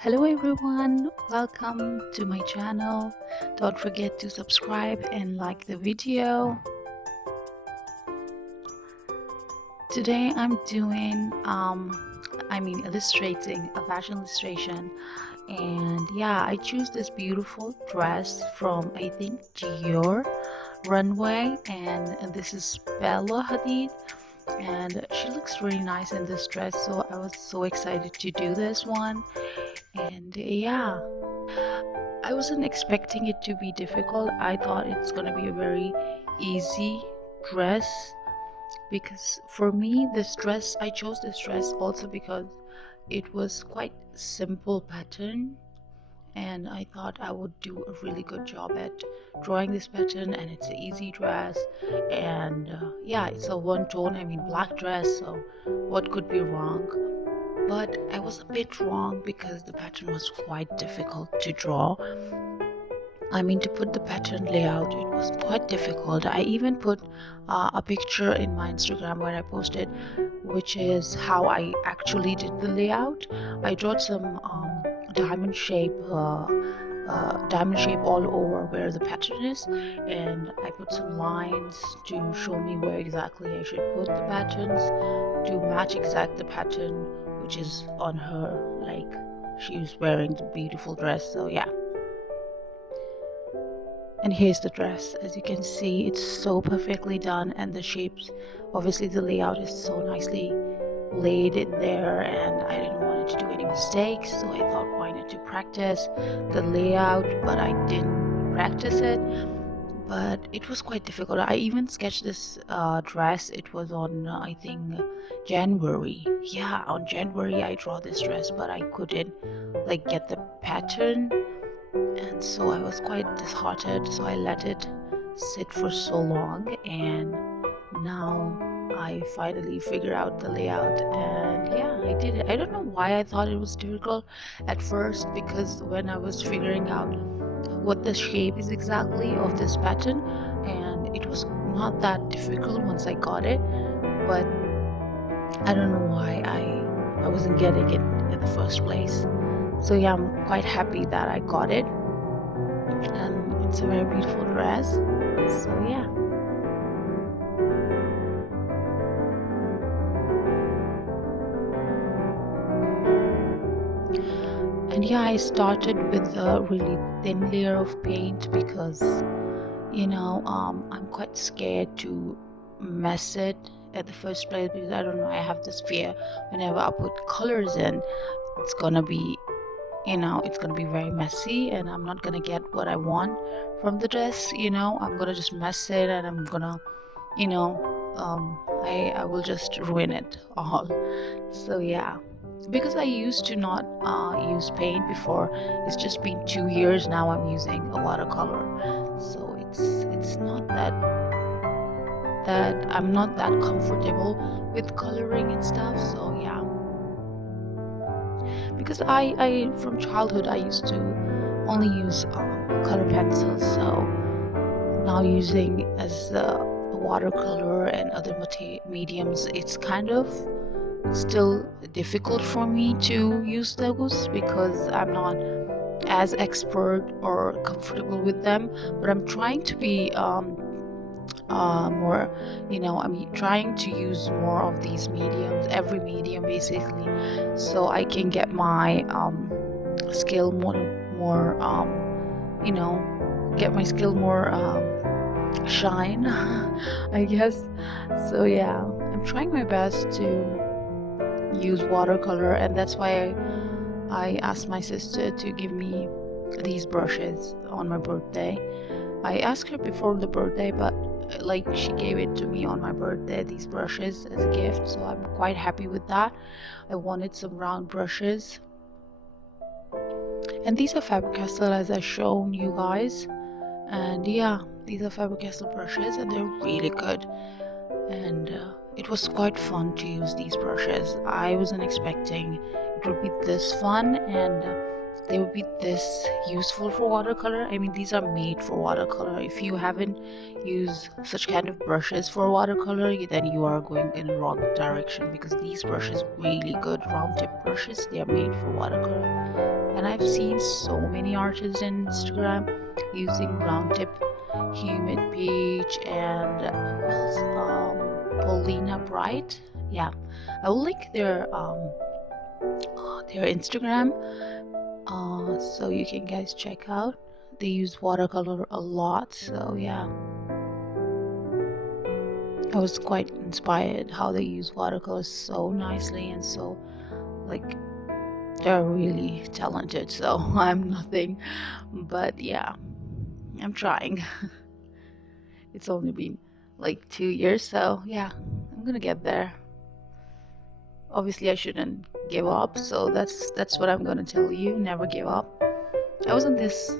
Hello everyone, welcome to my channel. Don't forget to subscribe and like the video. Today I'm doing illustrating a fashion illustration, and yeah, I choose this beautiful dress from I think Dior runway, and this is Bella Hadid, and she looks really nice in this dress, so I was so excited to do this one. And yeah, I wasn't expecting it to be difficult. I thought it's gonna be a very easy dress, because for me I chose this dress also because it was quite simple pattern, and I thought I would do a really good job at drawing this pattern, and it's an easy dress, and yeah, it's a one-tone, black dress, so what could be wrong? But I was a bit wrong because the pattern was quite difficult to draw. To put the pattern layout, it was quite difficult. I even put a picture in my Instagram where I posted, which is how I actually did the layout. I drew some diamond shape all over where the pattern is, and I put some lines to show me where exactly I should put the patterns to match exact the pattern which is on her, like she was wearing the beautiful dress. So yeah, and here's the dress. As you can see, it's so perfectly done, and the shapes, obviously the layout is so nicely laid in there, and I didn't want it to do any mistakes, so I thought why not to practice the layout, but I didn't practice it. But it was quite difficult. I even sketched this dress. It was on I think January. Yeah, on January I draw this dress, but I couldn't like get the pattern, and so I was quite disheartened, so I let it sit for so long, and now I finally figured out the layout, and yeah, I did it. I don't know why I thought it was difficult at first, because when I was figuring out what the shape is exactly of this pattern, and it was not that difficult once I got it, but I don't know why I wasn't getting it in the first place. So yeah, I'm quite happy that I got it, and it's a very beautiful dress. So yeah. And yeah, I started with a really thin layer of paint because I'm quite scared to mess it at the first place, because I don't know, I have this fear whenever I put colors in, it's gonna be very messy, and I'm not gonna get what I want from the dress. I'm gonna just mess it, and I'm gonna I will just ruin it all. So yeah, because I used to not use paint before. It's just been 2 years now I'm using a watercolor, so it's not that I'm not that comfortable with coloring and stuff. So yeah, because I from childhood I used to only use color pencils, so now using as watercolor and other mediums, it's kind of still difficult for me to use those because I'm not as expert or comfortable with them. But I'm trying to be more, trying to use more of these mediums, every medium basically, so I can get my skill more get my skill more shine, I guess. So yeah, I'm trying my best to use watercolor, and that's why I asked my sister to give me these brushes on my birthday. I asked her before the birthday, but like she gave it to me on my birthday, these brushes as a gift, so I'm quite happy with that. I wanted some round brushes, and these are FABER as I shown you guys. And yeah, these are FABER brushes, and they're really good, and it was quite fun to use these brushes. I wasn't expecting it would be this fun, and they would be this useful for watercolor. I mean, these are made for watercolor. If you haven't used such kind of brushes for watercolor, then you are going in the wrong direction, because these brushes really good round tip brushes. They are made for watercolor. And I've seen so many artists on Instagram using round tip humid peach and who else? Paulina Bright. Yeah, I will link their Instagram, so you can guys check out. They use watercolor a lot, so yeah, I was quite inspired how they use watercolor so nicely, and so like they're really talented. So I'm nothing, but yeah, I'm trying. It's only been like 2 years, so yeah, I'm gonna get there. Obviously I shouldn't give up, so that's what I'm gonna tell you. Never give up. I was in this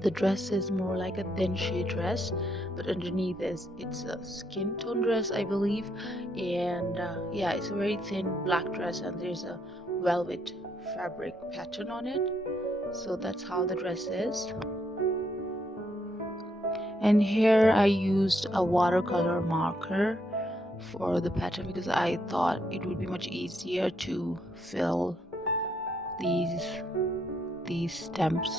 the dress is more like a thin shade dress, but underneath it's a skin tone dress, I believe. And yeah, it's a very thin black dress, and there's a velvet fabric pattern on it. So that's how the dress is. And here I used a watercolor marker for the pattern, because I thought it would be much easier to fill these stamps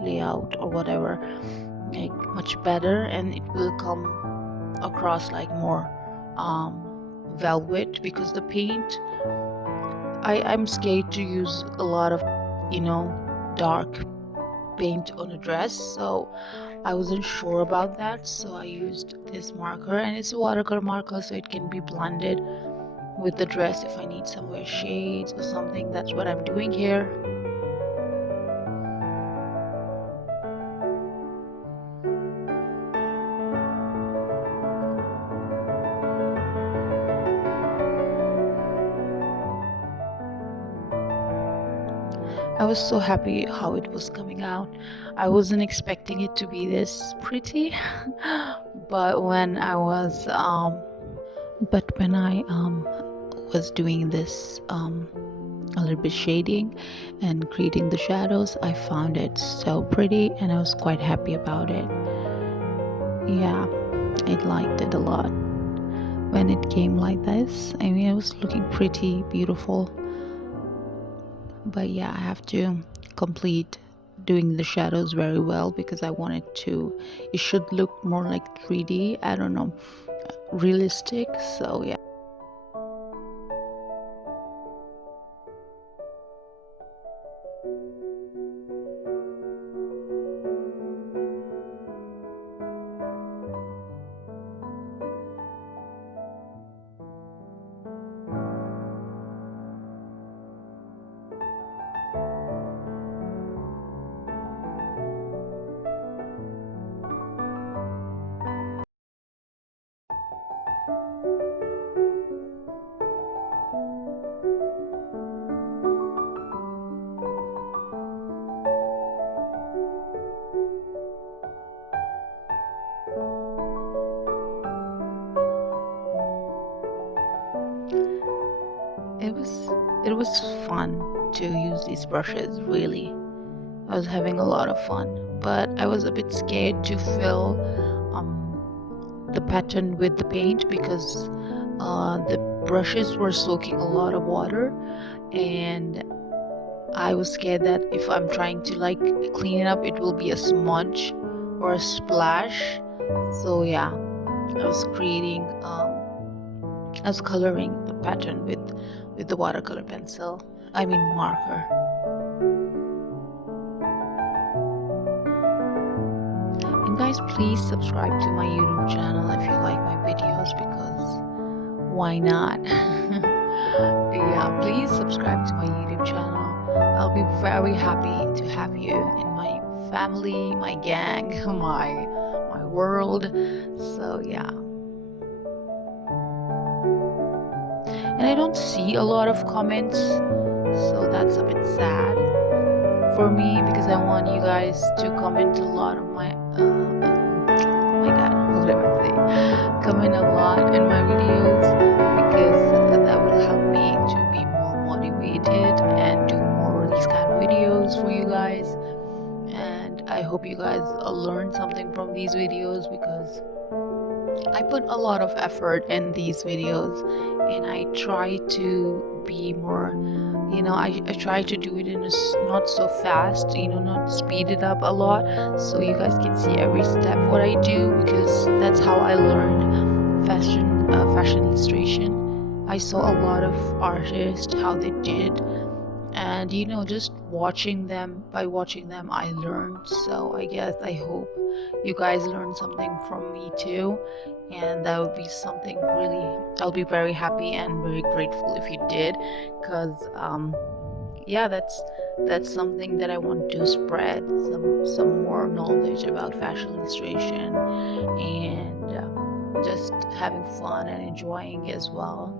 layout or whatever, like much better, and it will come across like more velvet, because the paint, I'm scared to use a lot of dark paint on a dress, so I wasn't sure about that. So I used this marker, and it's a watercolor marker, so it can be blended with the dress if I need somewhere shades or something. That's what I'm doing here. I was so happy how it was coming out. I wasn't expecting it to be this pretty, but when I was doing this a little bit shading and creating the shadows, I found it so pretty, and I was quite happy about it. Yeah, I liked it a lot when it came like this. I mean, it was looking pretty beautiful. But yeah, I have to complete doing the shadows very well, because I wanted it should look more like 3D, I don't know, realistic. So yeah. it was fun to use these brushes, really. I was having a lot of fun, but I was a bit scared to fill the pattern with the paint because the brushes were soaking a lot of water, and I was scared that if I'm trying to like clean it up, it will be a smudge or a splash. So yeah, I was creating I was coloring the pattern with the watercolor pencil, I mean marker. And guys, please subscribe to my YouTube channel if you like my videos, because why not? Yeah, please subscribe to my YouTube channel. I'll be very happy to have you in my family, my gang, my world. So yeah. And I don't see a lot of comments, so that's a bit sad for me, because I want you guys to comment a lot of my oh my god, what am I saying? Comment a lot in my videos, because that will help me to be more motivated and do more of these kind of videos for you guys. And I hope you guys learn something from these videos, because I put a lot of effort in these videos, and I try to be more, I try to do it in a not so fast, not speed it up a lot, so you guys can see every step what I do, because that's how I learned fashion illustration. I saw a lot of artists how they did, and just by watching them I learned. So I hope you guys learned something from me too, and that would be something really, I'll be very happy and very grateful if you did, because yeah, that's something that I want to spread, some more knowledge about fashion illustration, and just having fun and enjoying it as well.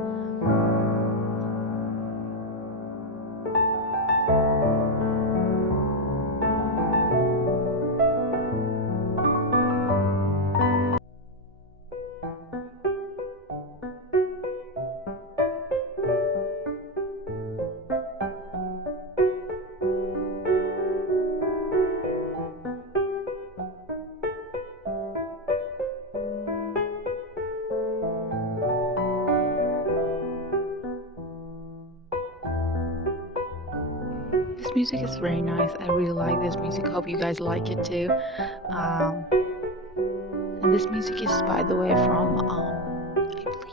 This music is very nice. I really like this music. Hope you guys like it too. And this music is, by the way, from I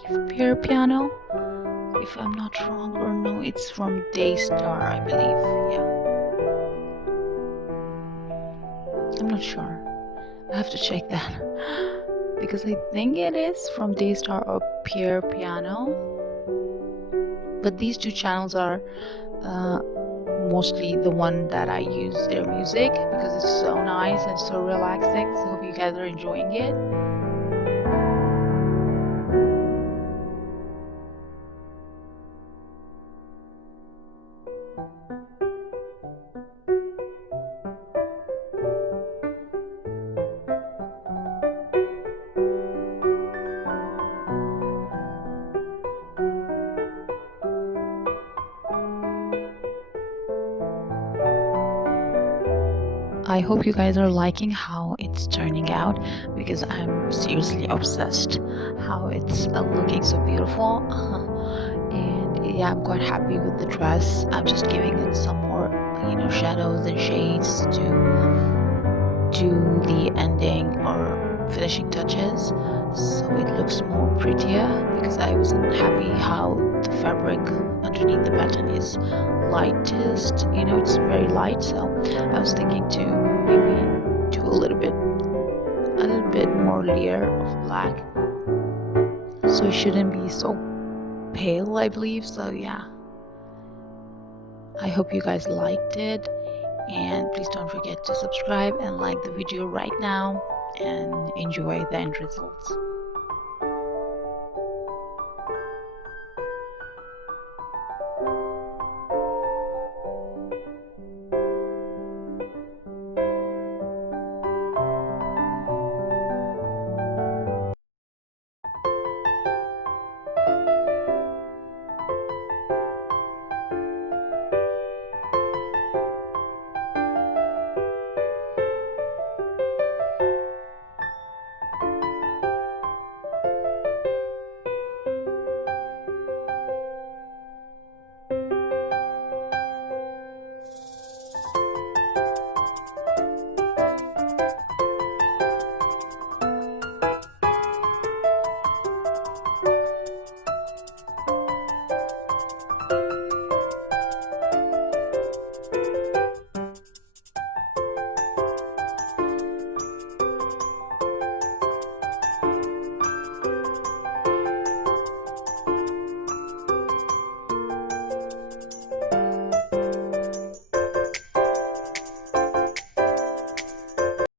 believe Pure Piano, if I'm not wrong, or no, it's from Daystar, I believe. Yeah, I'm not sure. I have to check that because I think it is from Daystar or Pure Piano. But these two channels are mostly the one that I use their music, because it's so nice and so relaxing. So hope you guys are enjoying it. I hope you guys are liking how it's turning out, because I'm seriously obsessed how it's looking so beautiful. And yeah, I'm quite happy with the dress. I'm just giving it some more, shadows and shades to the ending or finishing touches, so it looks more prettier, because I wasn't happy how the fabric underneath the pattern is lightest, it's very light. So I was thinking to maybe do a little bit more layer of black, so it shouldn't be so pale, I believe. So yeah, I hope you guys liked it, and please don't forget to subscribe and like the video right now, and enjoy the end results.